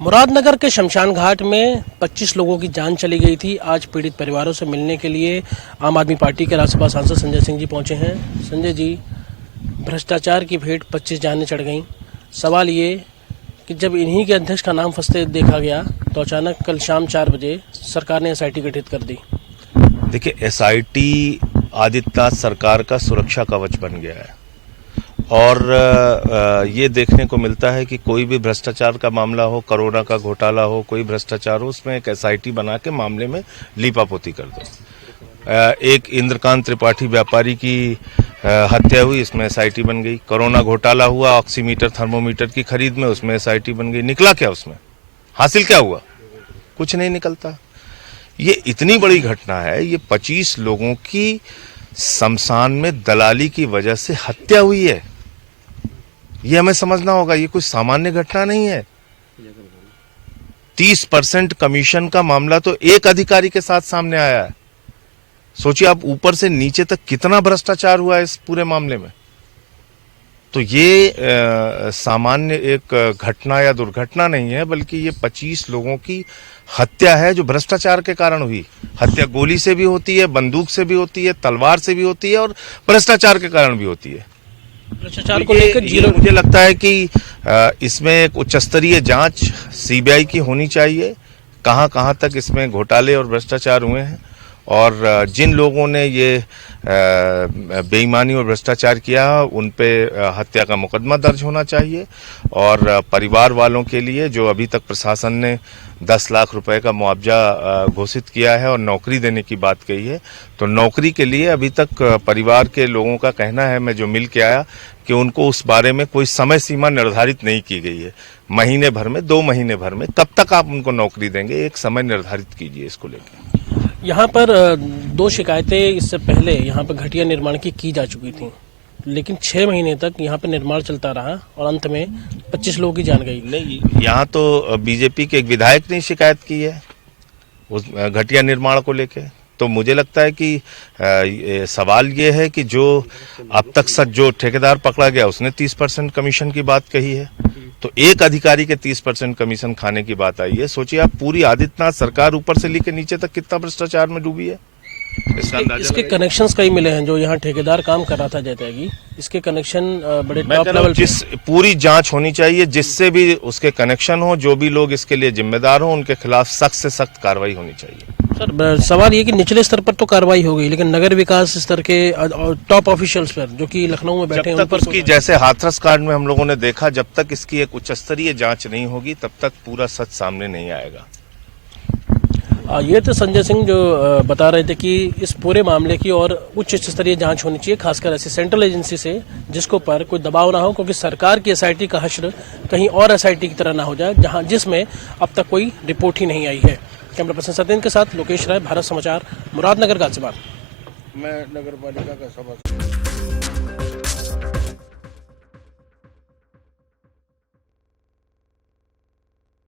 मुरादनगर के शमशान घाट में 25 लोगों की जान चली गई थी। आज पीड़ित परिवारों से मिलने के लिए आम आदमी पार्टी के राज्यसभा सांसद संजय सिंह जी पहुंचे हैं। संजय जी, भ्रष्टाचार की भेंट 25 जानें चढ़ गईं। सवाल ये कि जब इन्हीं के अध्यक्ष का नाम फंसते देखा गया तो अचानक कल शाम 4 बजे सरकार ने एसआईटी गठित कर दी। देखिए, एसआईटी आदित्यनाथ सरकार का सुरक्षा कवच बन गया है और ये देखने को मिलता है कि कोई भी भ्रष्टाचार का मामला हो, कोरोना का घोटाला हो, कोई भ्रष्टाचार हो, उसमें एक एसआईटी बना के मामले में लीपापोती कर दो। एक इंद्रकांत त्रिपाठी व्यापारी की हत्या हुई, इसमें एसआईटी बन गई। कोरोना घोटाला हुआ, ऑक्सीमीटर थर्मोमीटर की खरीद में, उसमें एसआईटी बन गई। निकला क्या उसमें? हासिल क्या हुआ? कुछ नहीं निकलता। ये इतनी बड़ी घटना है। ये 25 लोगों की शमशान में दलाली की वजह से हत्या हुई है। ये हमें समझना होगा। ये कोई सामान्य घटना नहीं है। 30% कमीशन का मामला तो एक अधिकारी के साथ सामने आया है। सोचिए आप, ऊपर से नीचे तक कितना भ्रष्टाचार हुआ है इस पूरे मामले में। तो ये सामान्य एक घटना या दुर्घटना नहीं है, बल्कि ये 25 लोगों की हत्या है जो भ्रष्टाचार के कारण हुई। हत्या गोली से भी होती है, बंदूक से भी होती है, तलवार से भी होती है और भ्रष्टाचार के कारण भी होती है। भ्रष्टाचार को लेकर मुझे लगता है कि इसमें एक उच्च स्तरीय जांच सीबीआई की होनी चाहिए। कहां तक इसमें घोटाले और भ्रष्टाचार हुए हैं और जिन लोगों ने ये बेईमानी और भ्रष्टाचार किया उन पे हत्या का मुकदमा दर्ज होना चाहिए और परिवार वालों के लिए जो अभी तक प्रशासन ने 10 लाख रुपए का मुआवजा घोषित किया है और नौकरी देने की बात कही है, तो नौकरी के लिए अभी तक परिवार के लोगों का कहना है, मैं जो मिल के आया, कि उनको उस बारे में कोई समय सीमा निर्धारित नहीं की गई है। महीने भर में, 2 महीने भर में, कब तक आप उनको नौकरी देंगे, एक समय निर्धारित कीजिए इसको लेकर। यहाँ पर 2 शिकायतें इससे पहले यहाँ पर घटिया निर्माण की जा चुकी थी, लेकिन 6 महीने तक यहाँ पर निर्माण चलता रहा और अंत में 25 लोगों की जान गई। नहीं, यहाँ तो बीजेपी के एक विधायक ने शिकायत की है उस घटिया निर्माण को लेके। तो मुझे लगता है कि सवाल ये है कि जो अब तक जो ठेकेदार पकड़ा गया उसने 30% कमीशन की बात कही है, तो एक अधिकारी के 30% कमीशन खाने की बात आई है। सोचिए आप, पूरी आदित्यनाथ सरकार ऊपर से लेकर नीचे तक कितना भ्रष्टाचार में डूबी है। इसके कनेक्शंस कई मिले हैं। जो यहाँ ठेकेदार काम कर रहा था जय त्यागी, इसके कनेक्शन बड़े टॉप लेवल पे। पूरी जांच होनी चाहिए, जिससे भी उसके कनेक्शन हो, जो भी लोग इसके लिए जिम्मेदार हो, उनके खिलाफ सख्त से सख्त कार्रवाई होनी चाहिए। सर, सवाल ये कि निचले स्तर पर तो कार्रवाई हो गई, लेकिन नगर विकास स्तर के टॉप ऑफिशियल्स पर, जो कि लखनऊ में बैठे हैं, जब तक उसकी, जैसे हाथरस कांड में हम लोगों ने देखा, जब तक इसकी एक उच्च स्तरीय जांच नहीं होगी तब तक पूरा सच सामने नहीं आएगा। ये तो संजय सिंह जो बता रहे थे कि इस पूरे मामले की और उच्च स्तरीय जांच होनी चाहिए, खासकर ऐसी सेंट्रल एजेंसी से जिसको पर कोई दबाव ना हो, क्योंकि सरकार की एसआईटी का हश्र कहीं और एसआईटी की तरह ना हो जाए, जिसमें अब तक कोई रिपोर्ट ही नहीं आई है। कैमरा पर्सन सत्येंद्र के साथ लोकेश राय, भारत समाचार, मुरादनगर गाजियाबाद। मैं नगर पालिका का सभासद।